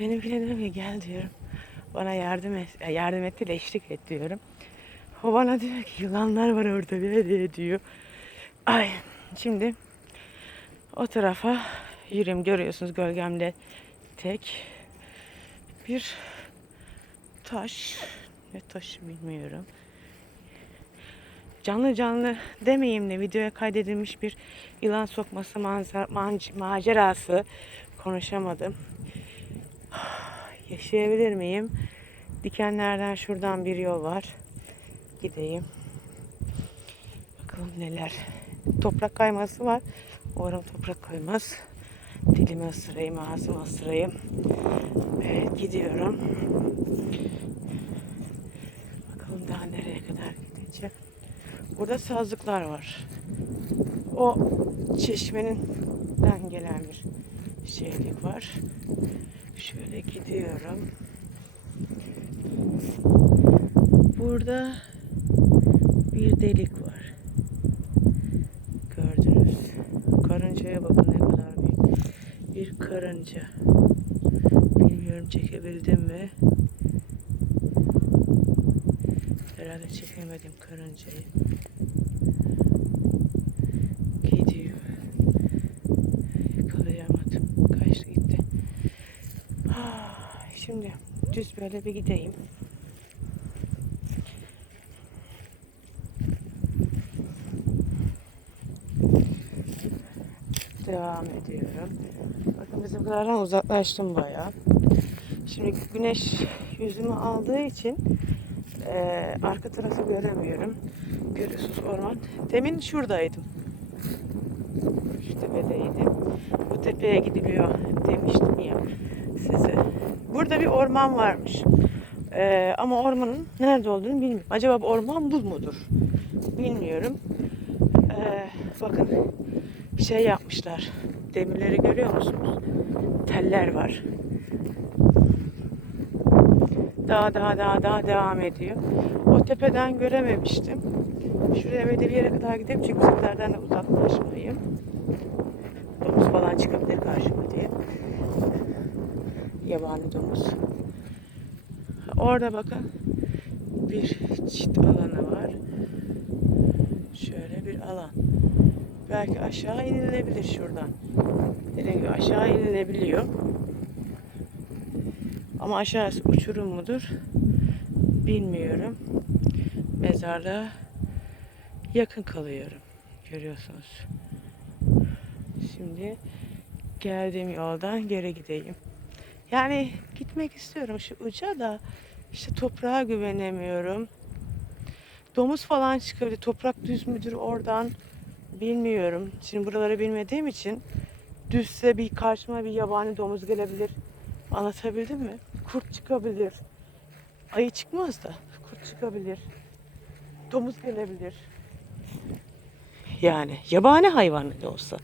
Benimkine diyorum ki gel diyorum. Bana yardım et, ya yardım etti de eşlik et diyorum. O bana diyor ki yılanlar var orada bir diye diyor. Ay şimdi o tarafa yürüyorum görüyorsunuz gölgemde tek bir taş ne taşı bilmiyorum. Canlı canlı demeyeyim de videoya kaydedilmiş bir yılan sokması manzara, manc- macerası konuşamadım. Yaşayabilir miyim? Dikenlerden şuradan bir yol var. Gideyim. Bakalım neler. Toprak kayması var. Umarım toprak kaymaz. Dilimi ısırayım, ağzımı ısırayım. Evet gidiyorum. Bakalım daha nereye kadar gideceğim. Burada sazlıklar var. O çeşmeninden gelen bir şeylik var. Şöyle gidiyorum. Burada bir delik var. Gördünüz. Karıncaya bakın ne kadar büyük. Bir karınca. Bilmiyorum çekebildim mi? Herhalde çekemedim karıncayı. Şimdi düz böyle bir gideyim. Devam ediyorum. Bakın bizimkilerden uzaklaştım bayağı. Şimdi güneş yüzümü aldığı için eee, arka tarafı göremiyorum. Görüyorsunuz orman. Demin şuradaydım. Şu tepedeydim. Bu tepeye gidiliyor demiştim ya size. Burada bir orman varmış. Eee, ama ormanın nerede olduğunu bilmiyorum. Acaba bu orman bu mudur? Bilmiyorum. Eee, bakın şey yapmışlar. Demirleri görüyor musunuz? Teller var. Daha daha daha daha devam ediyor. O tepeden görememiştim. Şuraya böyle bir yere kadar gideyim çünkü bizimkilerden de uzaklaşmayayım. Domuz falan çıkabilir karşıma diye. Yabani domuz. Orada bakın bir çit alanı var. Şöyle bir alan. Belki aşağı inilebilir şuradan. Dediğim aşağı inilebiliyor. Ama aşağısı uçurum mudur? Bilmiyorum. Mezarlığa yakın kalıyorum. Görüyorsunuz. Şimdi geldiğim yoldan geri gideyim. Yani gitmek istiyorum şu uca da işte toprağa güvenemiyorum. Domuz falan çıkabilir. Toprak düz müdür oradan bilmiyorum. Şimdi buraları bilmediğim için düzse bir karşıma bir yabani domuz gelebilir. Anlatabildim mi? Kurt çıkabilir. Ayı çıkmaz da kurt çıkabilir. Domuz gelebilir. Yani yabani hayvan olsa.